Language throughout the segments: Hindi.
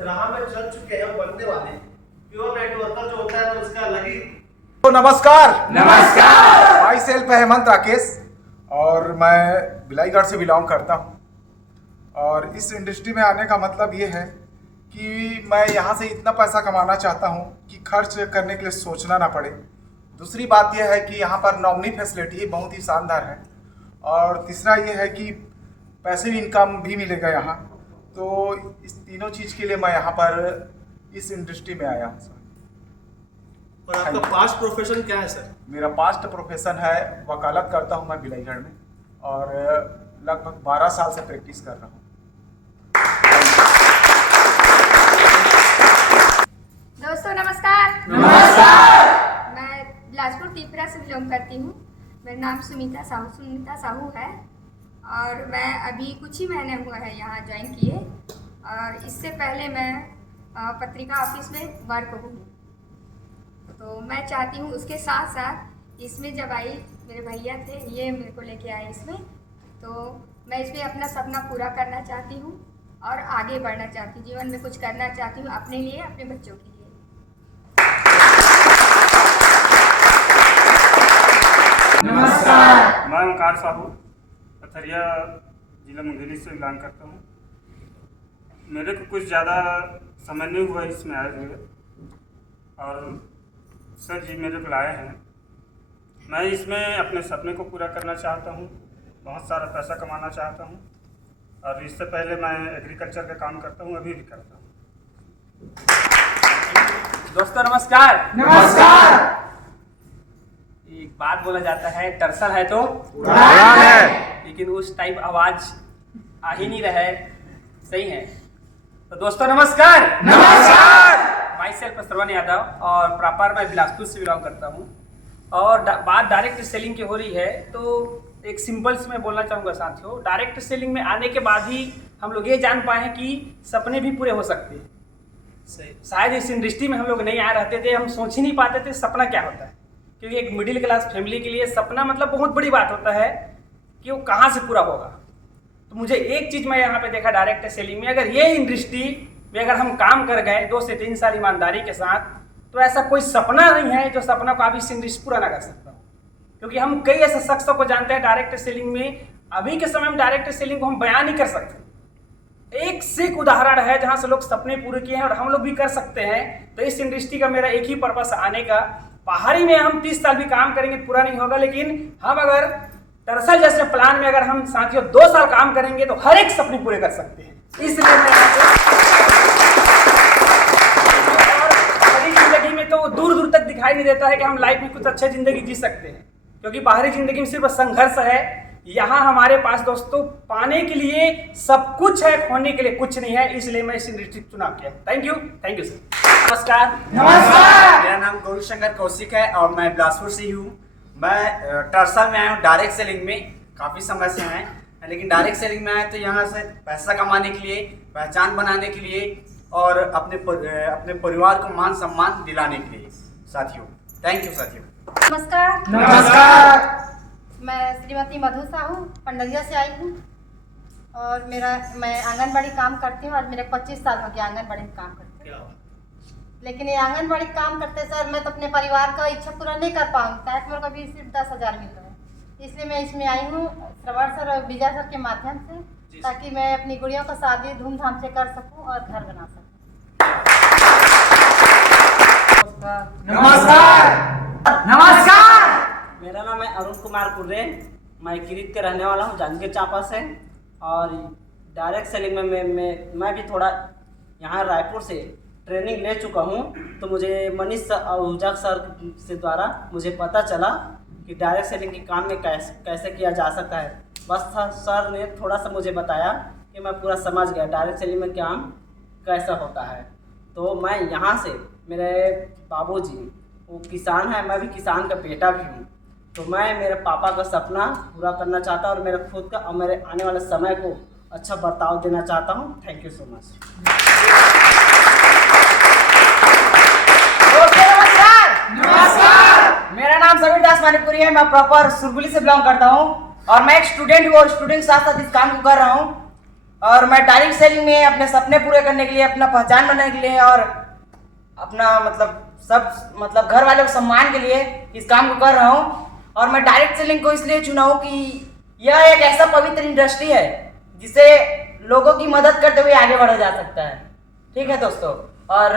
राह में चल चुके हैं, बनने वाले प्योर नेटवर्कर जो होता है ना उसका अलग ही। तो नमस्कार। नमस्कार। माई सेल्फ है हेमंत राकेश और मैं बिलाईगढ़ से बिलोंग करता हूँ। और इस इंडस्ट्री में आने का मतलब ये है कि मैं यहाँ से इतना पैसा कमाना चाहता हूँ कि खर्च करने के लिए सोचना ना पड़े। दूसरी बात यह है कि यहाँ पर नॉमिनी फैसिलिटी बहुत ही शानदार है। और तीसरा ये है कि पैसिव इनकम भी मिलेगा यहाँ। तो इस तीनों चीज़ के लिए मैं यहाँ पर इस इंडस्ट्री में आया हूँ सर। और आपका पास्ट प्रोफेशन क्या है सर? मेरा पास्ट प्रोफेशन है वकालत करता हूँ मैं बिलाईगढ़ में और लगभग 12 साल से प्रैक्टिस कर रहा हूँ। दोस्तों नमस्कार। नमस्कार। मैं बिलासपुर त्रिपुरा से बिलोंग करती हूँ। मेरा नाम सुनीता साहू है और मैं अभी कुछ ही महीने हुआ है यहाँ ज्वाइन किए। और इससे पहले मैं पत्रिका ऑफिस में वर्क हूँ। तो मैं चाहती हूँ उसके साथ साथ इसमें जब आई मेरे भैया थे, ये मेरे को लेके आए इसमें, तो मैं इसमें अपना सपना पूरा करना चाहती हूँ और आगे बढ़ना चाहती हूँ। जीवन में कुछ करना चाहती हूँ अपने लिए, अपने बच्चों के लिए। नमस्कार। मैं ओंकार साहू पथरिया जिला मुंगेली से बिलोंग करता हूँ। मेरे को कुछ ज़्यादा समय नहीं हुआ इसमें आए हुए और सर जी मेरे को लाए हैं। मैं इसमें अपने सपने को पूरा करना चाहता हूँ, बहुत सारा पैसा कमाना चाहता हूँ। और इससे पहले मैं एग्रीकल्चर का काम करता हूँ, अभी भी करता हूँ। दोस्तों नमस्कार। नमस्कार। एक बात बोला जाता है, टर्सर है तो उड़ान है, लेकिन उस टाइप आवाज आ ही नहीं रहे। सही है। तो दोस्तों नमस्कार। नमस्कार। माई सेल्फ श्रवण यादव और प्रॉपर मैं बिलासपुर से बिलोंग करता हूँ। और बात डायरेक्ट सेलिंग की हो रही है तो एक सिंपल से मैं बोलना चाहूँगा साथियों, डायरेक्ट सेलिंग में आने के बाद ही हम लोग ये जान पाए हैं कि सपने भी पूरे हो सकते हैं। शायद इस इंडस्ट्री में हम लोग नहीं आए रहते थे, हम सोच ही नहीं पाते थे सपना क्या होता है। क्योंकि एक मिडिल क्लास फैमिली के लिए सपना मतलब बहुत बड़ी बात होता है कि वो कहाँ से पूरा होगा। तो मुझे एक चीज़ मैं यहाँ पे देखा डायरेक्ट सेलिंग में, अगर ये इंडस्ट्री में अगर हम काम कर गए 2 से 3 साल ईमानदारी के साथ, तो ऐसा कोई सपना नहीं है जो सपना को आप इस इंडस्ट्री पूरा ना कर सकता हो। क्योंकि हम कई ऐसे शख्सों को जानते हैं डायरेक्ट सेलिंग में, अभी के समय में डायरेक्ट सेलिंग को हम बयान नहीं कर सकते। एक से एक उदाहरण है जहाँ से लोग सपने पूरे किए हैं और हम लोग भी कर सकते हैं। तो इस इंडस्ट्री का मेरा एक ही पर्पस आने का, पहाड़ी में हम 30 साल भी काम करेंगे पूरा नहीं होगा, लेकिन हम अगर दरअसल जैसे प्लान में अगर हम साथियों 2 साल काम करेंगे तो हर एक सपने पूरे कर सकते हैं। इसलिए मैं जिंदगी में तो दूर दूर तक दिखाई नहीं देता है कि हम लाइफ में कुछ अच्छी जिंदगी जी सकते हैं, क्योंकि बाहरी जिंदगी में सिर्फ संघर्ष है। यहाँ हमारे पास दोस्तों पाने के लिए सब कुछ है, खोने के लिए कुछ नहीं है। इसलिए मैं इस इंडस्ट्री चुनाव किया। Thank you sir. नमस्कार। नमस्कार। मेरा नाम गौरीशंकर कौशिक है और मैं बिलासपुर से ही हूँ। मैं टर्सल में आया हूँ डायरेक्ट सेलिंग में, काफ़ी समय से आए, लेकिन डायरेक्ट सेलिंग में आए तो यहाँ से पैसा कमाने के लिए, पहचान बनाने के लिए और अपने परिवार को मान सम्मान दिलाने के लिए साथियों। थैंक यू साथियों। नमस्कार। नमस्कार। मैं श्रीमती मधु साहू पंडरिया से आई हूँ और मैं आंगनबाड़ी काम करती हूँ। आज मेरे 25 साल हो गया आंगनबाड़ी में काम करते हैं। लेकिन ये आंगनबाड़ी काम करते सर मैं तो अपने परिवार का इच्छा पूरा नहीं कर पाऊँगी, ताकि मेरे को अभी सिर्फ 10,000 मिल रहा है। इसलिए मैं इसमें आई हूँ श्रवण सर और विजय सर के माध्यम से, ताकि मैं अपनी गुड़ियों का शादी धूमधाम से कर सकूँ और घर बना सकूँ। नमस्कार। नमस्कार। मेरा नाम है अरुण कुमार कुर्रे, मैं किरीट के रहने वाला हूँ, जांजगीर चांपा से। और डायरेक्ट सेलिंग में मैं भी थोड़ा यहाँ रायपुर से ट्रेनिंग ले चुका हूँ। तो मुझे मनीष आहूजा सर से द्वारा मुझे पता चला कि डायरेक्ट सेलिंग के काम में कैसे किया जा सकता है। बस सर ने थोड़ा सा मुझे बताया कि मैं पूरा समझ गया डायरेक्ट सेलिंग में काम कैसा होता है। तो मैं यहाँ से, मेरे बाबूजी वो किसान है, मैं भी किसान का बेटा भी हूँ। तो मैं मेरे पापा का सपना पूरा करना चाहता हूँ और मेरे खुद का और मेरे आने वाले समय को अच्छा बर्ताव देना चाहता हूँ। Thank you so much. नमस्कार। मेरा नाम समीर दास मणिपुरी है। मैं प्रॉपर सुरगुली से बिलोंग करता हूँ और मैं एक स्टूडेंट हूँ और स्टूडेंट के साथ साथ इस काम को कर रहा हूँ। और मैं डायरेक्ट सेलिंग में अपने सपने पूरे करने के लिए, अपना पहचान बनाने के लिए और अपना मतलब घर वालों के सम्मान के लिए इस काम को कर रहा हूँ। और मैं डायरेक्ट सेलिंग को इसलिए चुना हूँ कि यह एक ऐसा पवित्र इंडस्ट्री है जिसे लोगों की मदद करते हुए आगे बढ़ा जा सकता है। ठीक है दोस्तों, और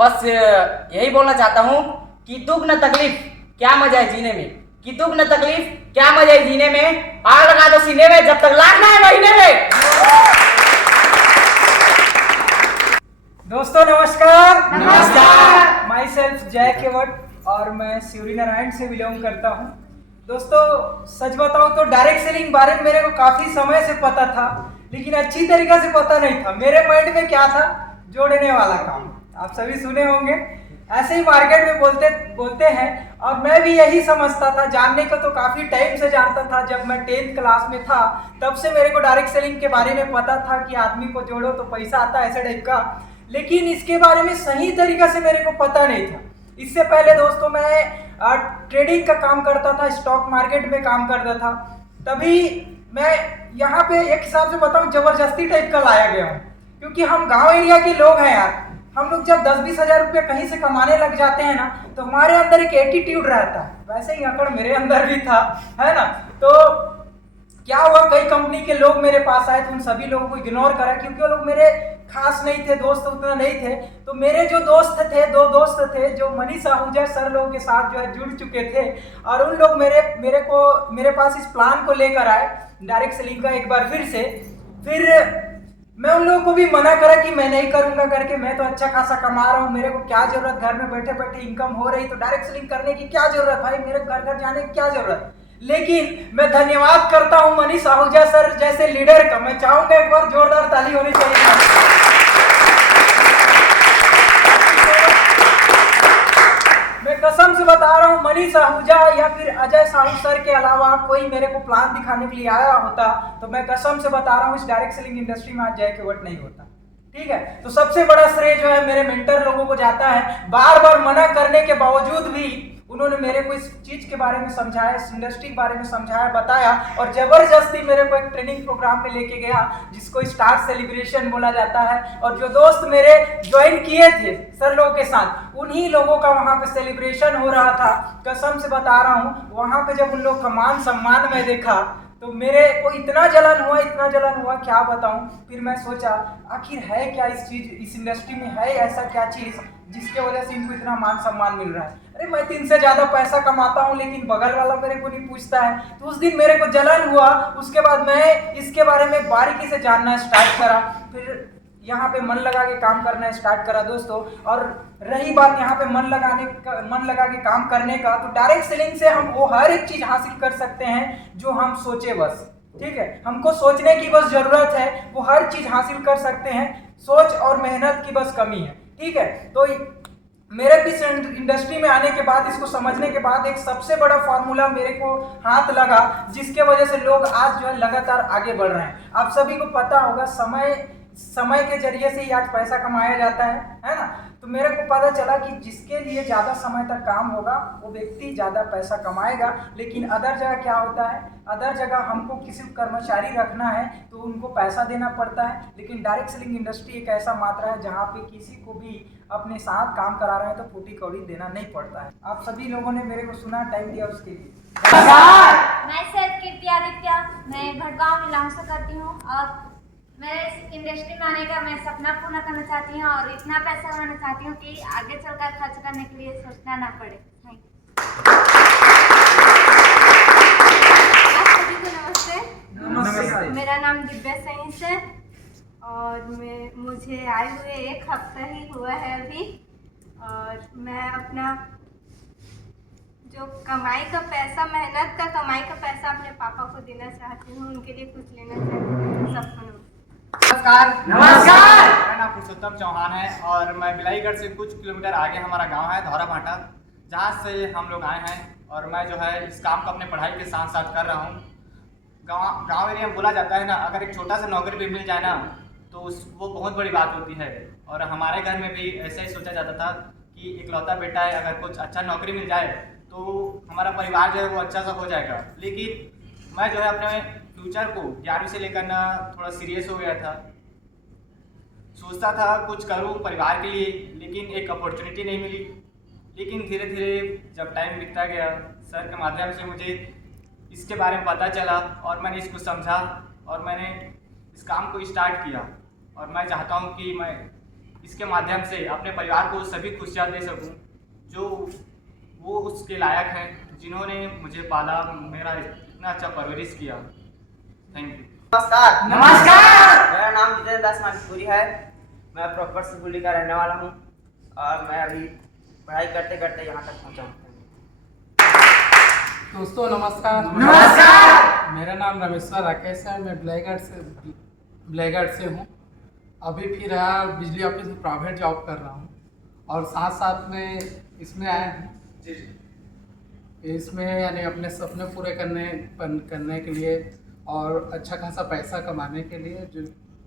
बस यही बोलना चाहता हूँ कि दुख न तकलीफ क्या मजा है जीने में, कि दुख न तकलीफ क्या मजा है जीने में, आग लगा दो सीने में जब तक लाग ना है महीने में। दोस्तों नमस्कार। नमस्कार। माई सेल्फ जय केवट और मैं शिवरी नारायण से बिलोंग करता हूँ। दोस्तों सच बताऊँ तो डायरेक्ट सेलिंग बारे में मेरे को काफ़ी समय से पता था, लेकिन अच्छी तरीक़े से पता नहीं था। मेरे माइंड में क्या था, जोड़ने वाला काम। आप सभी सुने होंगे, ऐसे ही मार्केट में बोलते हैं और मैं भी यही समझता था। जानने को तो काफ़ी टाइम से जानता था, जब मैं 10th क्लास में था तब से मेरे को डायरेक्ट सेलिंग के बारे में पता था कि आदमी को जोड़ो तो पैसा आता है, ऐसे टाइप का। लेकिन इसके बारे में सही तरीक़े से मेरे को पता नहीं था। इससे पहले दोस्तों मैं ट्रेडिंग का काम करता था, स्टॉक मार्केट में काम करता था। तभी मैं यहाँ पे एक हिसाब से बताऊँ ज़बरदस्ती टाइप का लाया गया हूँ, क्योंकि हम गांव एरिया के लोग हैं यार। हम लोग जब 10-20 हज़ार रुपये कहीं से कमाने लग जाते हैं ना, तो हमारे अंदर एक एटीट्यूड रहता है। वैसे ही अकड़ मेरे अंदर भी था, है ना। तो क्या हुआ, कई कंपनी के लोग मेरे पास आए तो उन सभी लोगों को इग्नोर करा, क्योंकि वो लोग मेरे खास नहीं थे, दोस्त उतना नहीं थे। तो मेरे जो दोस्त थे, 2 दोस्त थे जो मनीष आहूजा सर लोगों के साथ जो है जुड़ चुके थे, और उन लोग मेरे पास इस प्लान को लेकर आए डायरेक्ट सेलिंग का एक बार फिर से। फिर मैं उन लोगों को भी मना करा कि मैं नहीं करूंगा करके, मैं तो अच्छा खासा कमा रहा हूँ, मेरे को क्या जरूरत, घर में बैठे बैठे इनकम हो रही, तो डायरेक्ट सेलिंग करने की क्या जरूरत भाई, मेरे घर जाने की क्या जरूरत। लेकिन मैं धन्यवाद करता हूं मनीष आहूजा सर जैसे लीडर का। मैं चाहूंगा एक बार जोरदार ताली होनी चाहिए। मैं कसम से बता रहा हूं, मनीष आहूजा या फिर अजय साहू सर के अलावा कोई मेरे को प्लान दिखाने के लिए आया होता तो मैं कसम से बता रहा हूं इस डायरेक्ट सेलिंग इंडस्ट्री में आज जय केवट नहीं होता। ठीक है, तो सबसे बड़ा श्रेय जो है मेरे मेंटर लोगों को जाता है। बार बार मना करने के बावजूद भी उन्होंने मेरे को इस चीज के बारे में समझाया, इस इंडस्ट्री के बारे में समझाया, बताया, और जबरदस्ती मेरे को एक ट्रेनिंग प्रोग्राम में लेके गया जिसको स्टार सेलिब्रेशन बोला जाता है। और जो दोस्त मेरे ज्वाइन किए थे सर लोगों के साथ, उन्हीं लोगों का वहां पे सेलिब्रेशन हो रहा था। कसम से बता रहा हूँ, वहां पे जब उन लोग का मान सम्मान में देखा तो मेरे को इतना जलन हुआ क्या बताऊं। फिर मैं सोचा आखिर है क्या इस इंडस्ट्री में, है ऐसा क्या चीज जिसके वजह से इनको इतना मान सम्मान मिल रहा है। अरे मैं 3 से ज्यादा पैसा कमाता हूँ लेकिन बगल वाला मेरे को नहीं पूछता है। तो उस दिन मेरे को जलन हुआ। उसके बाद मैं इसके बारे में बारीकी से जानना स्टार्ट करा, फिर यहाँ पे मन लगा के काम करना स्टार्ट करा दोस्तों। और रही बात यहाँ पे मन लगा के काम करने का, तो डायरेक्ट सेलिंग से हम वो हर एक चीज हासिल कर सकते हैं जो हम सोचे बस। ठीक है, हमको सोचने की बस जरूरत है, वो हर चीज हासिल कर सकते हैं। सोच और मेहनत की बस कमी है। ठीक है, तो मेरे भी इंडस्ट्री में आने के बाद, इसको समझने के बाद एक सबसे बड़ा फार्मूला मेरे को हाथ लगा, जिसके वजह से लोग आज जो है लगातार आगे बढ़ रहे हैं। आप सभी को पता होगा समय के जरिए से ही आज पैसा कमाया जाता है ना। तो मेरे को पता चला कि जिसके लिए ज़्यादा समय तक काम होगा वो व्यक्ति ज़्यादा पैसा कमाएगा। लेकिन अदर जगह क्या होता है, अदर जगह हमको किसी कर्मचारी रखना है तो उनको पैसा देना पड़ता है। लेकिन डायरेक्ट सेलिंग इंडस्ट्री एक ऐसा मात्रा है जहाँ पे किसी को भी अपने साथ काम करा रहे हैं तो फूटी कौड़ी देना नहीं पड़ता है। आप सभी लोगों ने मेरे को सुना, टाइम दिया उसके लिए। मैं सर कीर्ति आदित्य, मैं भटगांव मिलान से करती हूँ और मैं इस इंडस्ट्री में आने का मैं सपना पूरा करना चाहती हूँ और इतना पैसा कमाना चाहती हूँ कि आगे चलकर खर्च करने के लिए सोचना ना पड़े। Thank you. आप सभी को नमस्ते। नमस्ते। मेरा नाम दिव्या सैनिस है और मुझे आए हुए 1 हफ्ता ही हुआ है अभी। और मैं अपना जो कमाई का पैसा, मेहनत का कमाई का पैसा अपने पापा को देना चाहती हूँ, उनके लिए कुछ लेना चाहती हूँ। सबको नमस्कार। नमस्कार। मेरा नाम पुरुषोत्तम चौहान है और मैं बिलाईगढ़ से कुछ किलोमीटर आगे हमारा गांव है धौरा भाटा, जहाँ से हम लोग आए हैं। और मैं जो है इस काम को अपने पढ़ाई के साथ साथ कर रहा हूँ। गांव एरिया में बोला जाता है ना, अगर एक छोटा सा नौकरी भी मिल जाए ना तो वो बहुत बड़ी बात होती है। और हमारे घर में भी ऐसा ही सोचा जाता था कि इकलौता बेटा है, अगर कुछ अच्छा नौकरी मिल जाए तो हमारा परिवार जो है वो अच्छा सा हो जाएगा। लेकिन मैं जो है अपने फ्यूचर को 11वीं से लेकर ना थोड़ा सीरियस हो गया था। सोचता था कुछ करूँ परिवार के लिए, लेकिन एक अपॉर्चुनिटी नहीं मिली। लेकिन धीरे धीरे जब टाइम बीतता गया, सर के माध्यम से मुझे इसके बारे में पता चला और मैंने इसको समझा और मैंने इस काम को स्टार्ट किया। और मैं चाहता हूँ कि मैं इसके माध्यम से अपने परिवार को सभी खुशियाँ दे सकूँ जो वो उसके लायक हैं, जिन्होंने मुझे पाला, मेरा इतना अच्छा परवरिश किया। Thank you. नमस्कार। नमस्कार। मेरा नाम जितेंद्र दास मानपुरी है। मैं प्रॉपर सिलगुड़ी का रहने वाला हूँ और मैं अभी पढ़ाई करते करते यहाँ तक पहुँचा हूँ। दोस्तों नमस्कार। नमस्कार। मेरा नाम रमेश्वर राकेश है। मैं ब्लैगर्ड से हूँ। अभी फिलहाल बिजली ऑफिस में प्राइवेट जॉब कर रहा हूँ और साथ साथ में इसमें आए हैं इसमें यानी अपने सपने पूरे करने के लिए और अच्छा खासा पैसा कमाने के लिए, जो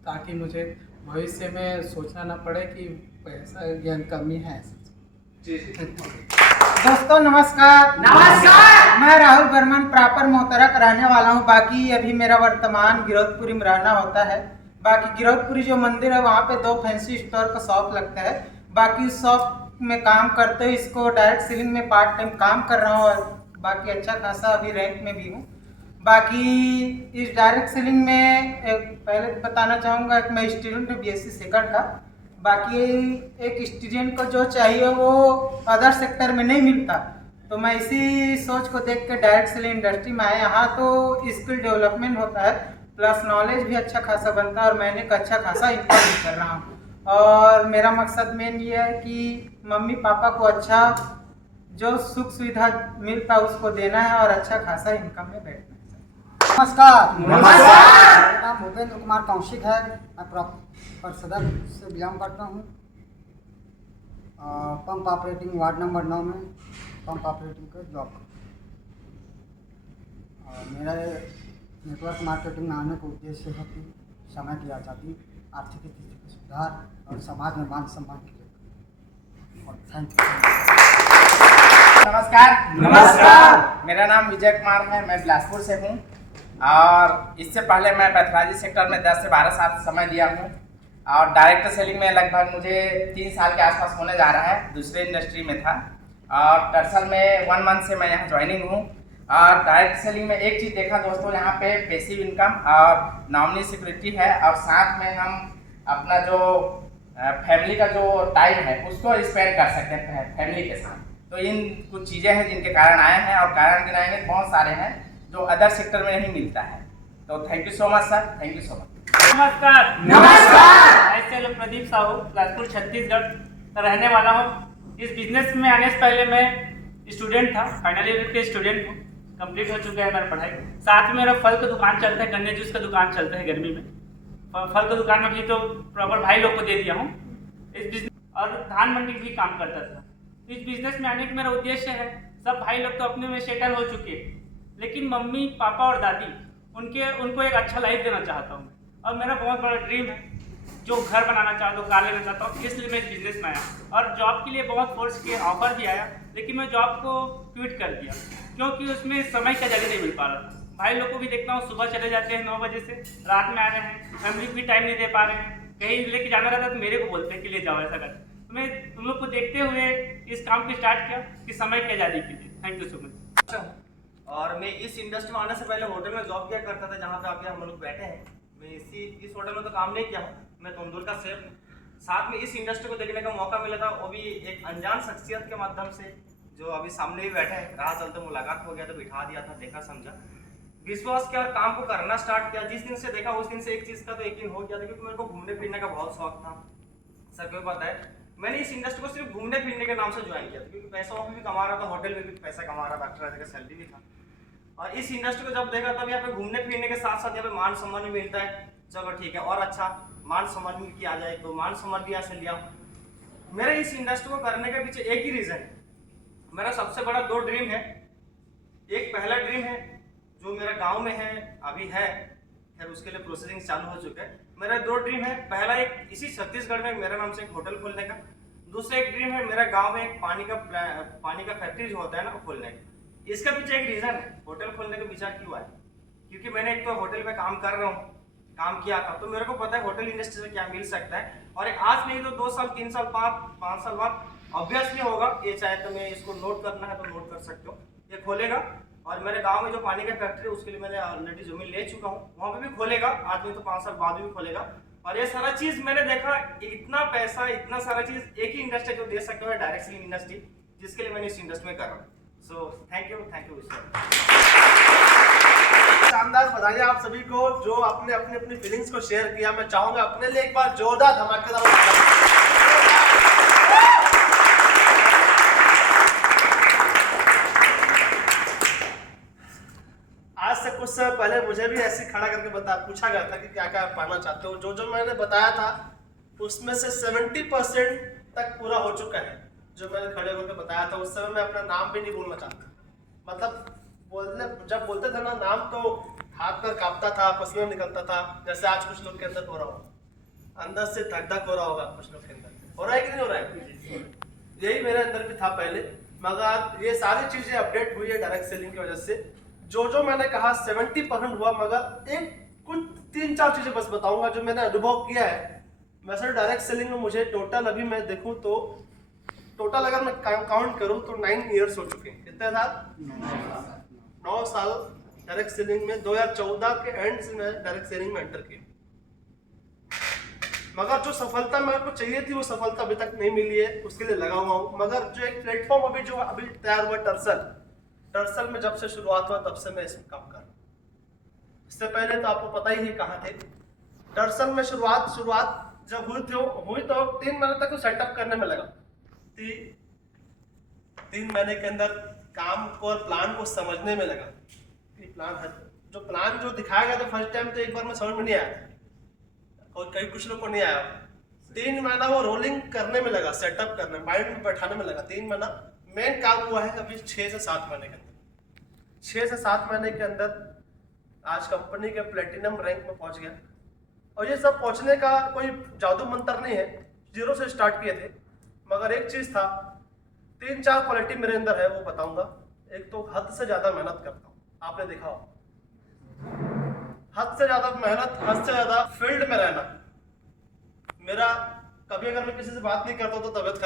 ताकि मुझे भविष्य में सोचना ना पड़े कि पैसा ज्ञान कमी है। दोस्तों नमस्कार। नमस्कार। मैं राहुल बर्मन प्रॉपर मोहतरा का रहने वाला हूँ। बाकी अभी मेरा वर्तमान गिरौदपुरी में रहना होता है। बाकी गिरौदपुरी जो मंदिर है वहाँ पे 2 फैंसी स्टोर का शॉप लगता है। बाकी उस शॉप में काम करते हुए इसको डायरेक्ट सेलिंग में पार्ट टाइम काम कर रहा हूँ और बाकी अच्छा खासा अभी रैंक में भी हूँ। बाकी इस डायरेक्ट सेलिंग में पहले बताना चाहूँगा कि मैं स्टूडेंट हूँ BSc सेकंड का। बाकी एक स्टूडेंट को जो चाहिए वो अदर सेक्टर में नहीं मिलता, तो मैं इसी सोच को देख के डायरेक्ट सेलिंग इंडस्ट्री में आया। यहाँ तो स्किल डेवलपमेंट होता है प्लस नॉलेज भी अच्छा खासा बनता है और मैंने एक अच्छा खासा इनकम भी कर रहा हूँ। और मेरा मकसद मेन ये है कि मम्मी पापा को अच्छा जो सुख सुविधा मिलता है उसको देना है और अच्छा खासा इनकम में बैठना है। नमस्कार। नमस्कार। मेरा नाम भूपेंद्र कुमार कौशिक है। मैं प्रॉपर सदर से बिलोंग करता हूँ। पंप ऑपरेटिंग वार्ड नंबर 9 में पंप ऑपरेटिंग का जॉब करता हूँ। मेरा नेटवर्क मार्केटिंग में आने का उद्देश्य है कि समय की आज़ादी, आर्थिक स्थिति का सुधार और समाज में मान सम्मान के लिए। और थैंक यू। नमस्कार। नमस्कार। मेरा नाम विजय कुमार है। मैं बिलासपुर से हूँ और इससे पहले मैं पैथोलॉजी सेक्टर में 10 से 12 साल समय दिया हूँ और डायरेक्ट सेलिंग में लगभग मुझे 3 साल के आसपास होने जा रहा है। दूसरे इंडस्ट्री में था और टर्सल में 1 मंथ से मैं यहाँ ज्वाइनिंग हूँ। और डायरेक्ट सेलिंग में एक चीज़ देखा दोस्तों, यहाँ पे पैसिव इनकम और नॉमिनी सिक्योरिटी है और साथ में हम अपना जो फैमिली का जो टाइम है उसको स्पेंड कर सकते हैं फैमिली के साथ। तो इन कुछ चीज़ें हैं जिनके कारण आए हैं और कारण गिनाएंगे बहुत सारे हैं जो अदर सेक्टर में नहीं मिलता है। तो thank you so much sir, thank you so much. नमस्कार। नमस्कार। मैं से प्रदीप साहू बिलासपुर छत्तीसगढ़ का रहने वाला हूँ। इस बिजनेस में आने से पहले मैं स्टूडेंट था, फाइनल ईयर के स्टूडेंट हूँ। कंप्लीट हो चुका है मेरा पढ़ाई। साथ में मेरा फल का दुकान चलता है, गन्ने जूस का दुकान चलता है गर्मी में। फल का दुकान में भी तो प्रॉपर भाई लोग को दे दिया हूँ इस बिजनेस, और धान मंडी भी काम करता था। इस बिजनेस में आने का मेरा उद्देश्य है, सब भाई लोग तो अपने में सेटल हो चुके हैं, लेकिन मम्मी पापा और दादी उनको एक अच्छा लाइफ देना चाहता हूँ। और मेरा बहुत बड़ा ड्रीम है, जो घर बनाना चाहता हूँ, कार लेना चाहता हूँ, इसलिए मैं इस बिजनेस में आया। और जॉब के लिए बहुत फोर्स किया, ऑफर भी आया, लेकिन मैं जॉब को क्विट कर दिया क्योंकि उसमें समय का जगह नहीं मिल पा रहा था। भाई लोग को भी देखता हूँ, सुबह चले जाते हैं 9 बजे से, रात में आ रहे हैं, फैमिली को भी टाइम नहीं दे पा रहे हैं। कहीं लेके जाना रहता है तो मेरे को बोलते हैं कि ले जाओ, ऐसा कर। तो मैं तुम लोग को देखते हुए इस काम को स्टार्ट किया कि समय की आज़ादी के लिए। Thank you so much. और मैं इस इंडस्ट्री में आने से पहले होटल में जॉब किया करता था, जहाँ पे अभी हम लोग बैठे हैं। मैं इस होटल में तो काम नहीं किया हूँ, मैं तंदूर का शेफ हूँ। साथ में इस इंडस्ट्री को देखने का मौका मिला था, वो भी एक अनजान शख्सियत के माध्यम से, जो अभी सामने ही बैठे हैं। राह चलते मुलाकात हो गया तो बिठा दिया था, देखा समझा, विश्वास किया और काम को करना स्टार्ट किया। जिस दिन से देखा उस दिन से एक चीज़ का तो यकीन हो गया था, क्योंकि मेरे को घूमने फिरने का बहुत शौक था। सर को पता है, मैंने इस इंडस्ट्री को सिर्फ घूमने फिरने के नाम से ज्वाइन किया था, क्योंकि पैसा भी कमा रहा था, होटल में भी पैसा कमा रहा था, अच्छा जगह सैलरी भी था। और इस इंडस्ट्री को जब देखा तब यहाँ पे घूमने फिरने के साथ साथ यहाँ पे मान सम्मान भी मिलता है। चलो ठीक है, और अच्छा मान सम्मान भी किया जाए, तो मान सम्मान भी यहाँ से लिया। मेरे इस इंडस्ट्री को करने के पीछे एक ही रीज़न है, मेरा सबसे बड़ा 2 ड्रीम है। एक पहला ड्रीम है जो मेरा गांव में है, अभी है, खैर उसके लिए प्रोसेसिंग चालू हो चुका है। मेरा 2 ड्रीम है, पहला एक इसी छत्तीसगढ़ में मेरे नाम से एक होटल खोलने का। दूसरा एक ड्रीम है मेरा गांव में एक पानी का फैक्ट्री जो होता है ना, वो खोलने का। इसका पीछे एक रीज़न है, होटल खोलने का विचार क्यों आया, क्योंकि मैंने एक तो होटल में काम किया था, तो मेरे को पता है होटल इंडस्ट्री में क्या मिल सकता है। और आज नहीं तो 2 साल 3 साल बाद 5 साल बाद ऑब्वियसली होगा ये, चाहे तो मैं इसको नोट करना है तो नोट कर सकते हो, ये खोलेगा। और मेरे गांव में जो पानी का फैक्ट्री है उसके लिए मैंने ऑलरेडी जमीन ले चुका हूँ, वहाँ पे भी खोलेगा, आज नहीं तो 5 साल बाद भी खोलेगा। और ये सारा चीज मैंने देखा, इतना पैसा इतना सारा चीज एक ही इंडस्ट्री को दे सकते हो, डायरेक्ट सेलिंग इंडस्ट्री, जिसके लिए मैंने इस इंडस्ट्री में कर रहा हूँ। So thank you. शानदार बधाई आप सभी को जो आपने अपनी फीलिंग्स को शेयर किया। मैं चाहूंगा अपने लिए एक बार जोरदार धमाकेदार। आज से कुछ समय पहले मुझे भी ऐसे खड़ा करके पूछा गया था कि क्या क्या आप पाना चाहते हो। जो मैंने बताया था उसमें से 70% तक पूरा हो चुका है। जो मैंने खड़े होकर बताया था उस समय मैं अपना नाम भी नहीं बोलना चाहता, मतलब जब बोलते थे ना नाम तो हाथ पर कांपता था, पसीना निकलता था, जैसे आज कुछ लोग के अंदर हो रहा होगा, अंदर से धक धक हो रहा होगा कुछ लोग के अंदर। हो रहा है कि नहीं हो रहा है? यही मेरे अंदर भी था पहले, मगर ये सारी चीजें अपडेट हुई है डायरेक्ट सेलिंग की वजह से। जो मैंने कहा 70% हुआ, मगर एक कुछ 3-4 चीजें बस बताऊंगा जो मैंने अनुभव किया है। वैसे डायरेक्ट सेलिंग में मुझे टोटल अभी मैं देखूं तो टोटल अगर मैं काउंट करूं तो 9 ईयर्स हो चुके हैं। कितने साल? 9 साल डायरेक्ट सेलिंग में। 2014 के एंड से मैं डायरेक्ट सेलिंग में एंटर किया, मगर जो सफलता मेरे को चाहिए थी वो सफलता अभी तक नहीं मिली है, उसके लिए लगा हुआ हूँ। मगर जो एक प्लेटफॉर्म अभी तैयार हुआ टर्सल में जब से शुरुआत हुआ तब से मैं इसमें काम कर रहा हूँ। इससे पहले तो आपको पता ही है कहाँ थे। टर्सल में शुरुआत जब हुई तो 3 महीने तक सेटअप करने में लगा। 3 महीने के अंदर काम को और प्लान को समझने में लगा कि प्लान जो दिखाया गया था फर्स्ट टाइम तो एक बार में समझ में नहीं आया और कई कुछ लोग को नहीं आया। 3 महीना वो रोलिंग करने में लगा, सेटअप करने, माइंड में बैठाने में लगा 3 महीना। मेन काम हुआ है अभी 6 से 7 महीने के अंदर। 6 से 7 महीने के अंदर आज कंपनी के प्लेटिनम रैंक में पहुंच गया। और ये सब पहुंचने का कोई जादू मंत्र नहीं है, 0 से स्टार्ट किए थे। मगर एक चीज था, 3-4 क्वालिटी मेरे अंदर है वो बताऊंगा। एक तो हद से ज्यादा मेहनत करता हूँ, आपने देखा हो, हद से ज्यादा मेहनत, हद से ज्यादा फील्ड में रहना। मेरा कभी अगर मैं किसी से बात नहीं करता तो तबियत खराब